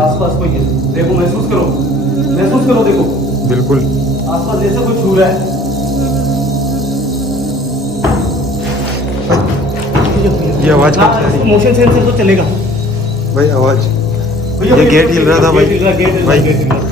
आसपास कोई है, देखो, महसूस करो, देखो बिल्कुल आसपास जैसे कोई छू रहा है। ये आवाज कहाँ से आ रही है? मोशन सेंसर तो चलेगा भाई आवाज, भैया, ये गेट हिल रहा था भाई। गेट भाई हिल रहा।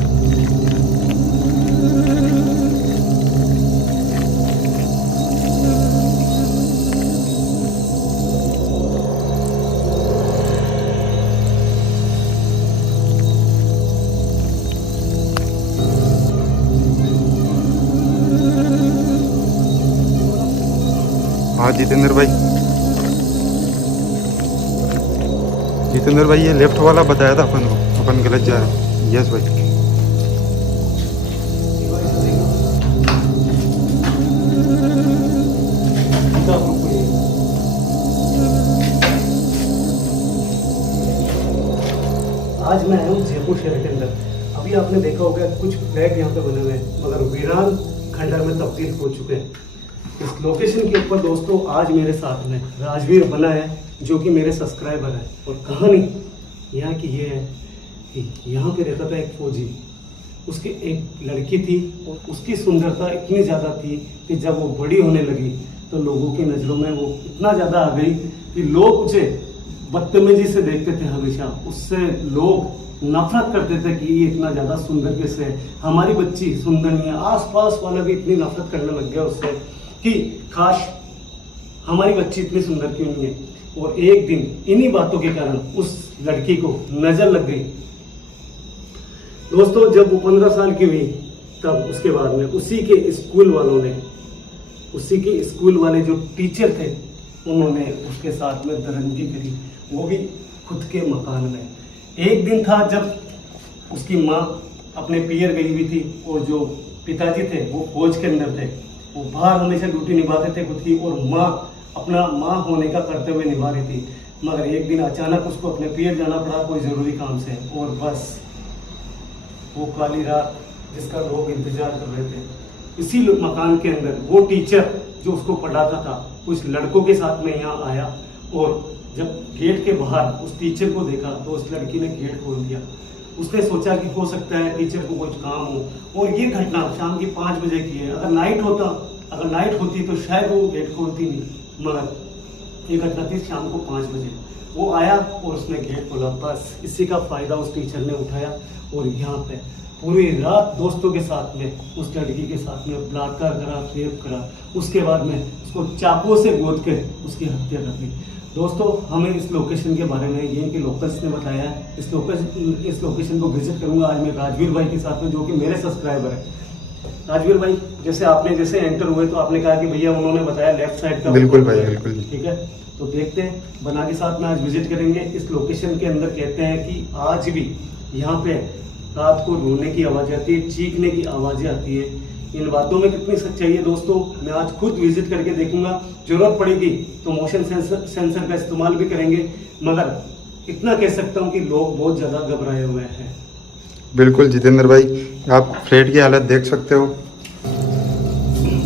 हाँ जितेंद्र भाई ये लेफ्ट वाला बताया था अपन को, अपन गलत जा रहे हैं। यस भाई आज मैं आया हूँ जयपुर शहर के अंदर। अभी आपने देखा होगा कुछ फ्लैग यहाँ पे बने हुए हैं, मगर वीरान खंडर में तब्दील हो चुके हैं। इस लोकेशन के ऊपर दोस्तों आज मेरे साथ में राजवीर बना है, जो कि मेरे सब्सक्राइबर है। और कहानी यहाँ की ये है कि यहाँ पे रहता था एक फौजी, उसकी एक लड़की थी और उसकी सुंदरता इतनी ज़्यादा थी कि जब वो बड़ी होने लगी तो लोगों की नज़रों में वो इतना ज़्यादा आ गई कि लोग उसे बदतमीजी से देखते थे हमेशा। उससे लोग नफरत करते थे कि ये इतना ज़्यादा सुंदर कैसे है, हमारी बच्ची सुंदर नहीं है। आसपास वाले भी इतनी नफरत करने लग गया उससे कि काश हमारी बच्ची इतनी सुंदर क्यों नहीं है। और एक दिन इन्हीं बातों के कारण उस लड़की को नजर लग गई। दोस्तों जब वो 15 साल की हुई तब उसके बाद में उसी के स्कूल वाले जो टीचर थे उन्होंने उसके साथ में दरंगी करी, वो भी खुद के मकान में। एक दिन था जब उसकी माँ अपने पियर गई हुई थी और जो पिताजी थे वो फौज के अंदर थे। वो बाहर हमेशा ड्यूटी निभाते थे खुद की, और माँ अपना माँ होने का करते हुए निभा रही थी। मगर एक दिन अचानक उसको अपने पियर जाना पड़ा कोई ज़रूरी काम से, और बस वो काली रात जिसका लोग इंतजार कर रहे थे, इसी मकान के अंदर वो टीचर जो उसको पढ़ाता था कुछ लड़कों के साथ में यहाँ आया। और जब गेट के बाहर उस टीचर को देखा तो उस लड़की ने गेट खोल दिया। उसने सोचा कि हो सकता है टीचर को कुछ काम हो, और ये घटना शाम की 5 बजे की है। अगर नाइट होती तो शायद वो गेट खोलती नहीं, मगर ये घटना थी शाम को 5 बजे। वो आया और उसने गेट खोला। बस इसी का फायदा उस टीचर ने उठाया और यहाँ पे पूरी रात दोस्तों के साथ में उस लड़की के साथ में बलात्कार करा, रेप करा। उसके बाद में उसको चाकुओं से गोद के उसकी हत्या कर दी। दोस्तों हमें इस लोकेशन के बारे में ये कि लोकल्स ने बताया है। इस लोकेशन को विजिट करूंगा आज मैं राजवीर भाई के साथ में, जो कि मेरे सब्सक्राइबर है। राजवीर भाई जैसे एंटर हुए तो आपने कहा कि भैया उन्होंने बताया लेफ्ट साइड का। बिल्कुल भाई बिल्कुल। ठीक है, तो देखते हैं बना के साथ में आज विजिट करेंगे। इस लोकेशन के अंदर कहते हैं कि आज भी यहाँ पे रात को रोने की आवाज़ आती है, चीखने की आवाज़ें आती है। इन बातों में कितनी सच्चाई है दोस्तों, मैं आज खुद विजिट करके देखूंगा। जरूरत पड़ेगी तो मोशन सेंसर का इस्तेमाल भी करेंगे, मगर इतना कह सकता हूँ कि लोग बहुत ज़्यादा घबराए हुए हैं। बिल्कुल जितेंद्र भाई, आप फ्लैट की हालत देख सकते हो,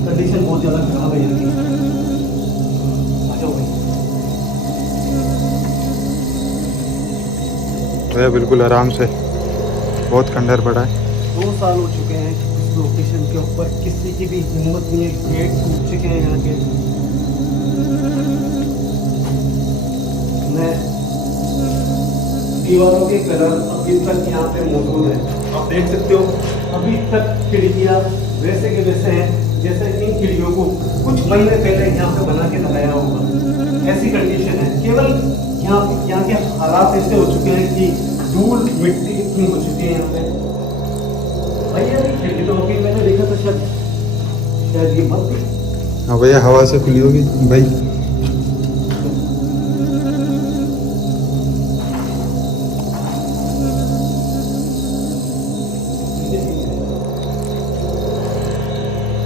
कंडीशन बहुत ज़्यादा खराब है यहाँ की। आ जाओ भाई। बिल्कुल आराम से, बहुत खंडर पड़ा है। 2 साल हो चुके हैं इस लोकेशन के ऊपर, किसी की भी हिम्मत नहीं है। गेट टूट चुके हैं यहाँ के। मैं दीवारों के कलर अभी तक यहाँ पे मौजूद है, आप देख सकते हो। अभी तक खिड़कियां वैसे के वैसे हैं जैसे इन खिड़कियों को कुछ महीने पहले यहाँ पे बना के लगाया होगा। ऐसी कंडीशन है। केवल यहाँ के हालात ऐसे हो चुके हैं कि धूल मिट्टी इतनी हो चुकी है यहाँ पे। भैया खिड़की तो होगी, मैंने देखा तो शायद ये बंद थी। हाँ भैया, हवा से खुली होगी भाई।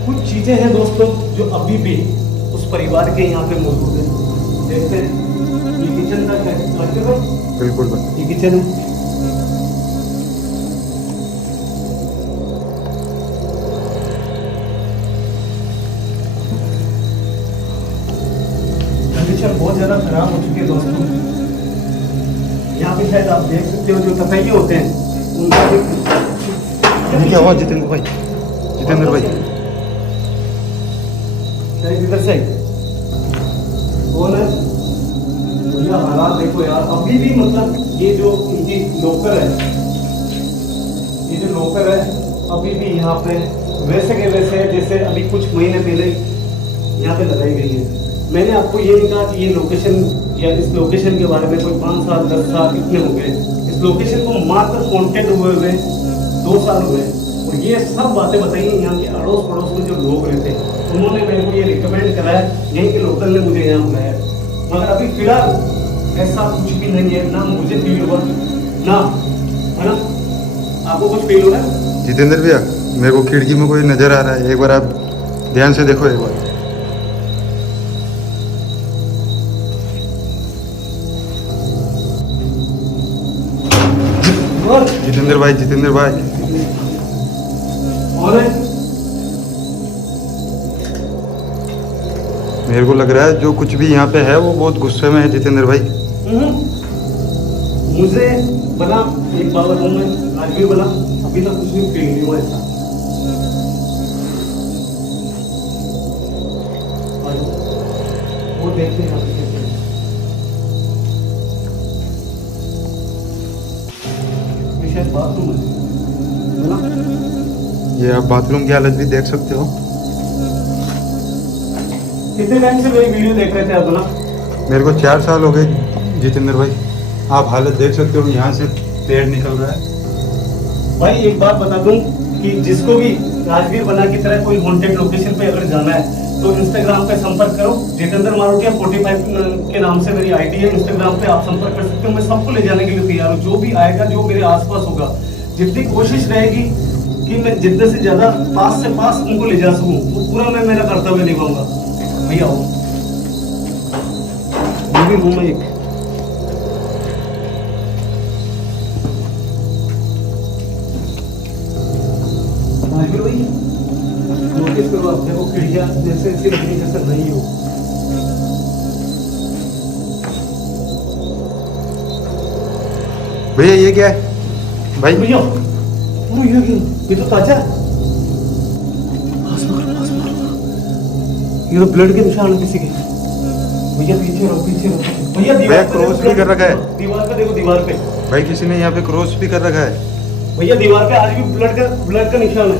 कुछ चीजें हैं दोस्तों जो अभी भी उस परिवार के यहाँ पे मौजूद है। देखते हैं ये किचन का है, भाई बिल्कुल भाई, ये किचन है। कंडीशन बहुत ज्यादा खराब हो चुकी है दोस्तों। यहाँ पे शायद आप देख सकते हो जो तपैये होते हैं उनका भी क्या हुआ जितेंद्र भाई? जितेंद्र भाई इधर से कौन है भैया? हालात देखो यार, अभी भी मतलब ये जो इनकी लोकर है, ये जो लोकर है अभी भी यहाँ पे वैसे के वैसे है जैसे अभी कुछ महीने पहले यहाँ पे लगाई गई है। मैंने आपको ये नहीं कहा कि ये लोकेशन या इस लोकेशन के बारे में कोई 5 साल 10 साल इतने हो गए। इस लोकेशन को मात्र कॉन्टेक्ट हुए 2 साल हुए और ये सब बातें बताई यहाँ के अड़ोस पड़ोस में जो लोग रहते हैं उन्होंने मेरे को ये रिकमेंड करा है। यहीं के लोकल ने मुझे यहाँ बुलाया, मगर अभी फिलहाल ऐसा कुछ भी नहीं है। ना मुझे फील हुआ ना, है ना? आपको कुछ फील हो रहा है? जितेंद्र भैया, मेरे को खिड़की में कोई नजर आ रहा है, एक बार आप ध्यान से देखो एक बार। जितेंद्र भाई, जितेंद्र भाई और मेरे को लग रहा है जो कुछ भी यहाँ पे है वो बहुत गुस्से में है जितेंद्र भाई। मुझे बना एक बार बताऊं, मैं आज भी बना, अभी तक कुछ भी फील नहीं हुआ ऐसा। वो देखते हैं अभी कैसे है। ये शायद बाथरूम है ना? ये आप बाथरूम की हालत भी देख सकते हो। कितने टाइम से मेरी वीडियो देख रहे थे आप ना? मेरे को 4 साल हो गए जितेंद्र भाई। आप हालत देख सकते हो, यहाँ से पेड़ निकल रहा है। भाई एक बात बता दूं कि जिसको भी राजवीर बना की तरह कोई हॉन्टेड लोकेशन पे अगर जाना है तो इंस्टाग्राम पे संपर्क करो। जितेंद्र मारोटिया 45 के नाम से मेरी आईडी है। इंस्टाग्राम पे आप संपर्क कर सकते हो। मैं सबको ले जाने के लिए तैयार हूँ, जो भी आएगा, जो मेरे आसपास होगा। जितनी कोशिश रहेगी कि मैं जितने से ज्यादा पास से पास उनको ले जा सकूं, वो पूरा मैं मेरा कर्तव्य निभाऊंगा। भैया आओ, ये भी रूम है एक। राजवीर भाई नोटिस करो, आप देखो खिड़कियां जैसे ऐसी लगनी जैसे नहीं हो। भैया ये क्या है भाई? भैया ये तो ताजा है। ये तो ब्लड के निशान है किसी के। भैया पीछे रहो, पीछे रहो भैया। भैया क्रॉस भी कर रखा है दीवार पे, देखो दीवार पे भाई, किसी ने यहाँ पे क्रॉस भी कर रखा है भैया। दीवार पे आज भी ब्लड का निशान है।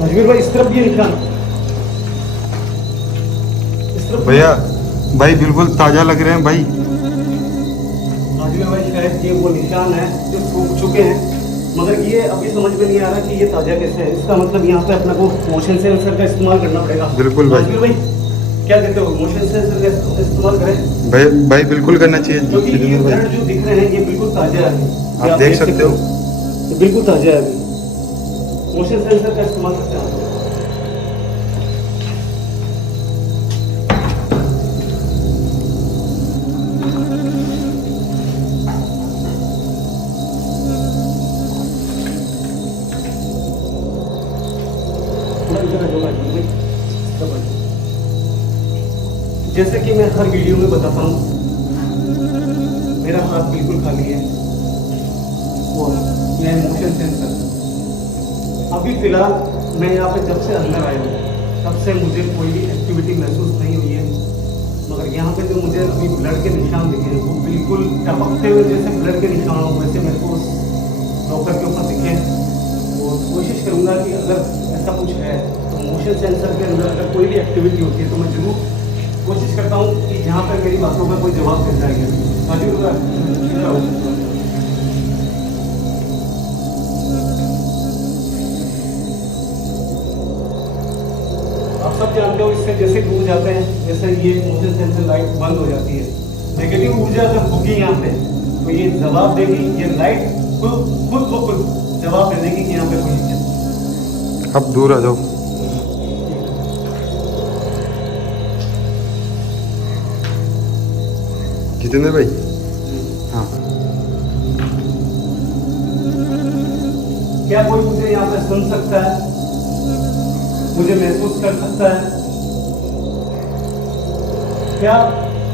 राजवीर भाई इस तरफ ये निशान, इस तरफ भैया। भाई बिल्कुल ताजा लग रहे हैं भाई। राजवीर भाई शायद ये वो निशान है जो सूख चुके हैं, मगर ये अभी समझ में नहीं आ रहा कि ये ताजा कैसे है। इसका मतलब यहाँ पे अपना को मोशन सेंसर का इस्तेमाल करना पड़ेगा। बिल्कुल भाई। राजवीर भाई क्या कहते हो, मोशन सेंसर का इस्तेमाल करें? भाई बिल्कुल करना चाहिए क्योंकि ये जितेंद्र ब्लड भाई। जो दिख रहे हैं ये बिल्कुल ताजा है। ये आप देख सकते हो, ये बिल्कुल ताजा है। अभी मोशन सेंसर का इस्तेमाल करते हैं। जैसे कि मैं हर वीडियो में बताता हूँ, मेरा हाथ बिल्कुल खाली है और यह मोशन सेंसर। अभी फिलहाल मैं यहाँ पे जब से अंदर आया हूँ तब से मुझे कोई भी एक्टिविटी महसूस नहीं हुई है, मगर यहाँ पे जो मुझे अभी ब्लड के निशान दिखे हैं वो बिल्कुल टपकते हुए जैसे ब्लड के निशान हो वैसे मेरे को उस लॉकर के ऊपर दिखे। और कोशिश करूँगा कि अगर ऐसा कुछ है तो मोशन सेंसर के अंदर अगर कोई भी एक्टिविटी होती है तो मैं जरूर कोशिश करता हूँ कि जहाँ पर मेरी बातों का कोई जवाब मिल जाएगा। आप सब जानते हो इससे जैसे दूर जाते हैं जैसे ये मोशन सेंसर लाइट बंद हो जाती है, नेगेटिव ऊर्जा जब होगी यहाँ पे तो ये जवाब देगी, ये लाइट खुद को खुद जवाब दे देगी कि यहाँ पे कोई है। अब दूर आ जाओ। जितेंद्र भाई, हाँ, क्या कोई मुझे यहाँ पे सुन सकता है, मुझे महसूस कर सकता है? क्या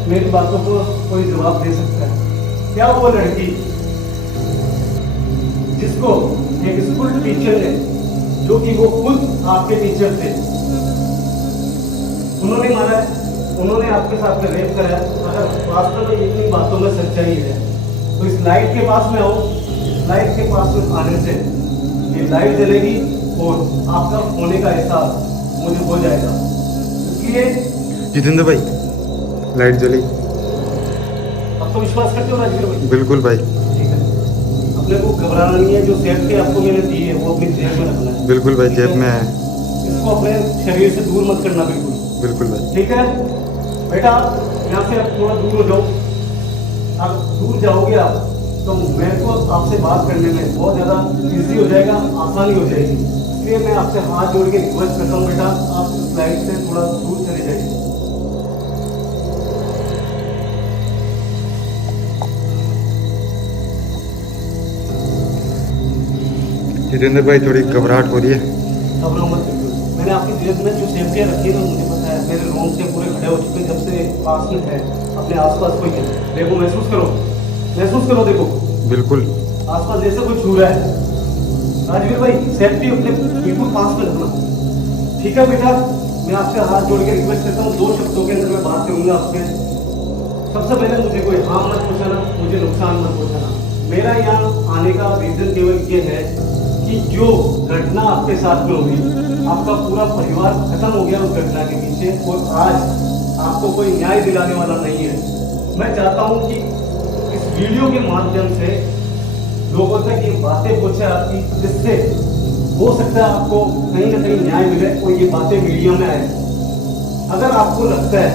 मेरी बातों को कोई जवाब दे सकता है? क्या वो लड़की जिसको एक स्कूल टीचर ने, जो कि वो खुद आपके टीचर थे, उन्होंने मारा है, उन्होंने आपके साथ में रेप करा है, अगर वास्तव में इतनी बातों में सच्चाई है तो इस लाइट के पास में आओ। लाइट के पास में आने से ये लाइट जलेगी और आपका होने का एहसास मुझे हो जाएगा। इसलिए जितेंद्र भाई, लाइट जली। अब तो विश्वास करते हो राजवीर भाई? बिल्कुल भाई। ठीक है, अपने को घबराना नहीं है, जो सेफ्टी आपको मैंने दी है वो अपनी जेब में रखना है। बिल्कुल भाई, जेब में है। इसको अपने शरीर से दूर मत करना, बिल्कुल। बिल्कुल भाई। ठीक है बेटा, यहाँ से आप थोड़ा दूर हो जाओ। आप दूर जाओगे आप तो मेरे को आपसे बात करने में बहुत ज़्यादा इजी हो जाएगा, आसानी हो जाएगी। इसलिए मैं आपसे हाथ जोड़ के रिक्वेस्ट करता हूँ बेटा, आप इस लाइट से थोड़ा दूर चले जाइए। जितेंद्र भाई, थोड़ी घबराहट हो रही है। घबराओ मत, बिल्कुल। मैंने आपकी जेब में जो सेफ्टियाँ रखी है ना, मुझे पता है, मेरे रोम से पूरे खड़े हो चुके हैं जब से पास में है, अपने आसपास कोई है। देखो, महसूस करो, महसूस करो, देखो बिल्कुल। आसपास जैसे कोई छू रहा है। राजवीर भाई, सेफ्टी अपने बिल्कुल पास में रखना। ठीक है बेटा, मैं आपसे हाथ जोड़ के रिक्वेस्ट करता हूँ, 2 शब्दों के अंदर मैं बात करूंगा आपसे। सबसे पहले मुझे कोई हार्म मत पहुंचाना, मुझे नुकसान मत पहुंचाना। मेरा यहाँ आने का रीजन केवल ये है कि जो घटना आपके साथ में होगी, आपका पूरा परिवार खत्म हो गया उस घटना के पीछे, और आज आपको कोई न्याय दिलाने वाला नहीं है। मैं चाहता हूँ कि इस वीडियो के माध्यम से लोगों तक ये बातें पहुंचे आपकी, जिससे हो सकता है आपको कहीं ना कहीं न्याय मिले और ये बातें मीडिया में आए। अगर आपको लगता है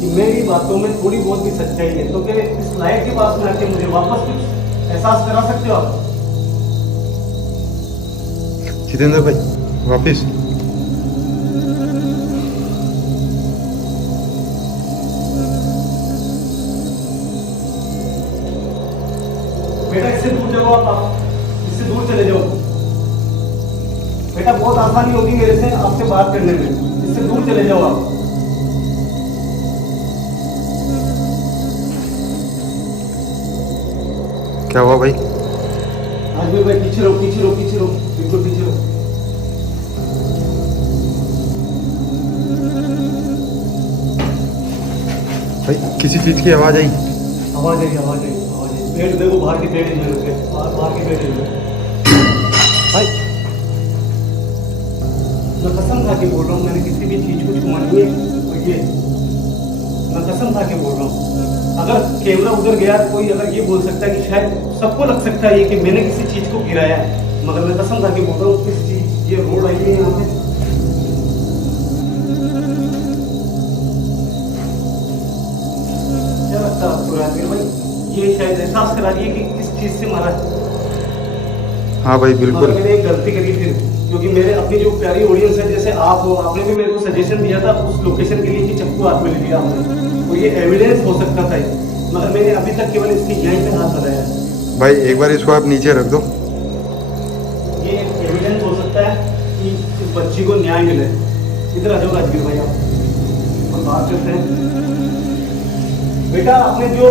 कि मेरी बातों में थोड़ी बहुत भी सच्चाई है तो क्या इस लाइट के पास में आके मुझे वापस कुछ एहसास करा सकते हो आप? जितेंद्र भाई, वापिस। बेटा, इससे दूर जाओ आप, इससे दूर चले जाओ बेटा, बहुत आसानी होगी मेरे से आपसे बात करने में। इससे दूर चले जाओ आप। क्या हुआ भाई? राजवीर भाई, पीछे रहो, पीछे रहो, पीछे रहो, बिल्कुल पीछे रहो। भाई, किसी चीज की आवाज आई? आवाज आई, आवाज आई, आवाज आई। पेड़ देखो, बाहर के पेड़ हिल रहे हैं, बाहर के पेड़ हिल रहे हैं। भाई, मैं कसम खा के बोल रहा हूँ, मैंने किसी भी चीज को छुआ नहीं है, और ये मैं कसम खा के बोल रहा हूँ। अगर कैमरा उधर गया, कोई अगर ये बोल सकता है कि शायद सबको लग सकता है ये कि मैंने किसी चीज को गिराया है, मगर मैं कसम खा के बोल रहा हूँ, किस चीज, ये रोड आई है यहाँ पे, क्या लगता है आपको राजवीर भाई? ये शायद एहसास करा दिए कि किस चीज से मारा है। हाँ भाई, बिल्कुल। मैंने एक गलती करी थी, क्योंकि मेरे अपनी जो प्यारी ऑडियंस है, जैसे आप हो, आपने भी मेरे को सजेशन दिया था उस लोकेशन के लिए कि चक्कू हाथ में ले लिया आपने, और ये एविडेंस हो सकता था, मगर मैंने अभी तक केवल इसकी यहीं पे हाथ लगाया है। भाई, एक बार इसको आप नीचे रख दो। ये एविडेंस हो सकता है कि इस बच्ची को न्याय मिले। इधर आ जाओ राजवीर भाई, आप और बात करते हैं। बेटा, आपने जो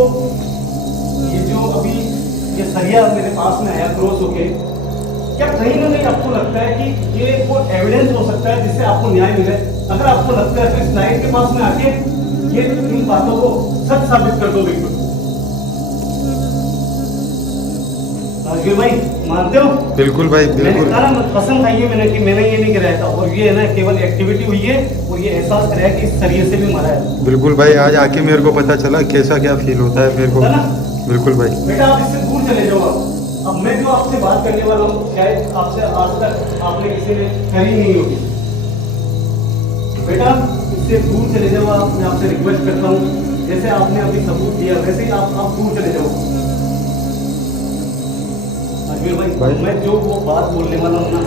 अभी ये सरिया मेरे पास में आया क्रॉस होके, क्या कहीं ना कहीं आपको लगता है कि ये वो एविडेंस हो सकता है जिससे आपको न्याय मिले? अगर आपको लगता है तो इस लाइट के पास में आके ये इन बातों को सच साबित कर दो। बिल्कुल राजवीर भाई, मानते हो? बिल्कुल भाई, मैंने बिल्कुल। कहा ना, पसंद आई है मैंने कि मैंने ये नहीं कराया था, और ये है ना केवल एक्टिविटी हुई है और ये एहसास कराया कि इस सरिये से भी मरा है। बिल्कुल भाई, आज आके मेरे को पता चला कैसा क्या फील होता है मेरे को। है ना? बिल्कुल भाई। बेटा आप इससे दूर चले जाओ। अब मैं जो आपसे बात करने वाला हूँ शायद आपसे आज तक आपने किसी ने करी नहीं होगी। बेटा इससे दूर चले जाओ आप, मैं आपसे रिक्वेस्ट करता हूँ। जैसे आपने अभी सबूत दिया वैसे ही आप दूर चले जाओ। राजवीर भाई, मैं जो वो बात बोलने वाला हूँ ना,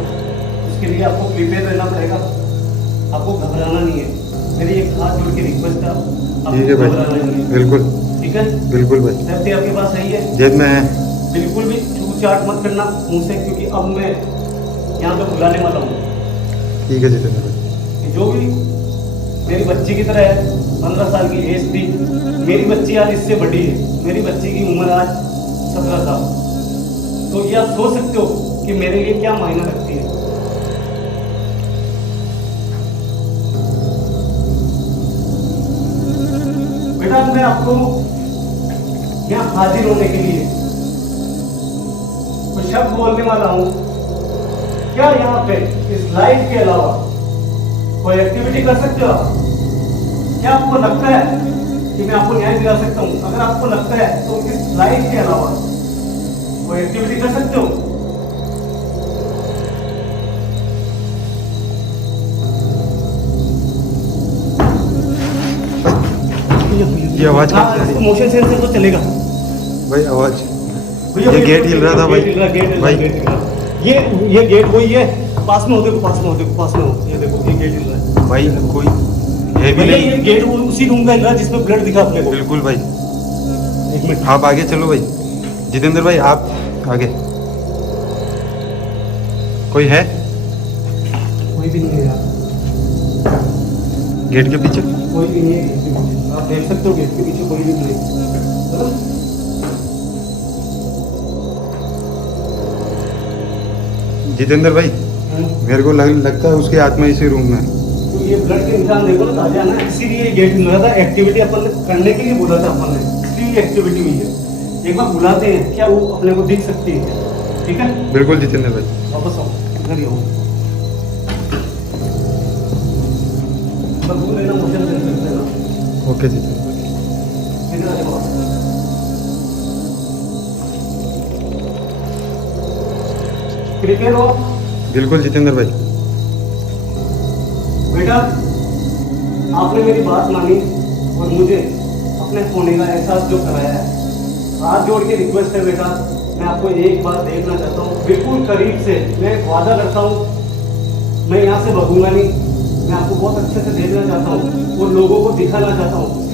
उसके लिए आपको प्रिपेयर रहना पड़ेगा। आपको घबराना नहीं है। मेरी एक हाथ जोड़ के रिक्वेस्ट है, ठीक है भाई, बिल्कुल। ठीक है? बिल्कुल भाई। सेफ्टी आपके पास सही है? जेब में है। बिल्कुल भी छूट-छाट मत करना मुझसे, क्योंकि अब मैं यहाँ पे बुलाने वाला हूँ। ठीक है जितेंद्र भाई। कि जो भी मेरी बच्ची की तरह है, 15 साल की एज थी, मेरी बच्ची आज इससे बड़ी है। मेरी बच्ची की उम्र आज 17 साल। तो ये आप सोच सकते हो कि मेरे लिए क्या मायना रखती है। बेटा मैं आपको यहाँ हाजिर होने के लिए कुछ शब्द बोलने वाला हूँ। क्या यहाँ पे इस लाइफ के अलावा कोई एक्टिविटी कर सकते हो आप? क्या आपको लगता है कि मैं आपको न्याय दिला सकता हूँ? अगर आपको लगता है तो इस लाइफ के अलावा कोई एक्टिविटी कर सकते हो? ये आवाज कहाँ से आ रही है? मोशन सेंसर तो चलेगा भाई आवाज, भैया, ये गेट हिल रहा था भाई। भाई ये गेट वही है। पास में हो, देखो पास में हो, देखो पास में हो, ये देखो ये गेट हिल रहा है भाई, कोई है भी भैया। नहीं। ये गेट उसी रूम का हिल रहा है जिसमें ब्लड दिखा अपने को। बिल्कुल भाई। एक मिनट, आप आगे चलो भाई। जितेंद्र भाई आप आगे। कोई है कोई भी नहीं है यार, गेट के पीछे? कोई भी नहीं है गेट के पीछे। आप देख सकते हो गेट के पीछे कोई भी नहीं है। जितेंद्र भाई, मेरे को लगता है उसकी आत्मा इसी रूम में है। तो ये ब्लड के निशान देखो ना, ताजा ना, इसीलिए ये गेट मिल रहा था। एक्टिविटी अपन ने करने के लिए बोला था अपन ने, इसलिए एक्टिविटी हुई है। एक बार बुलाते हैं, क्या वो अपने को दिख सकती है? ठीक है, बिल्कुल जितेंद्र भाई। वापस आओ, इधर ही आओ। बदबू लेना, मोशन सेंसर लेना। ओके जितेंद्र भाई। इधर आ जाओ। प्रिपेयर हो बिल्कुल जितेंद्र भाई। बेटा? आपने मेरी बात मानी और मुझे अपने होने का एहसास जो कराया है, हाथ जोड़ के रिक्वेस्ट है बेटा, मैं आपको एक बार देखना चाहता हूँ बिल्कुल करीब से। मैं वादा करता हूँ मैं यहाँ से भगूंगा नहीं। मैं आपको बहुत अच्छे से देखना चाहता हूँ और लोगों को दिखाना चाहता हूँ।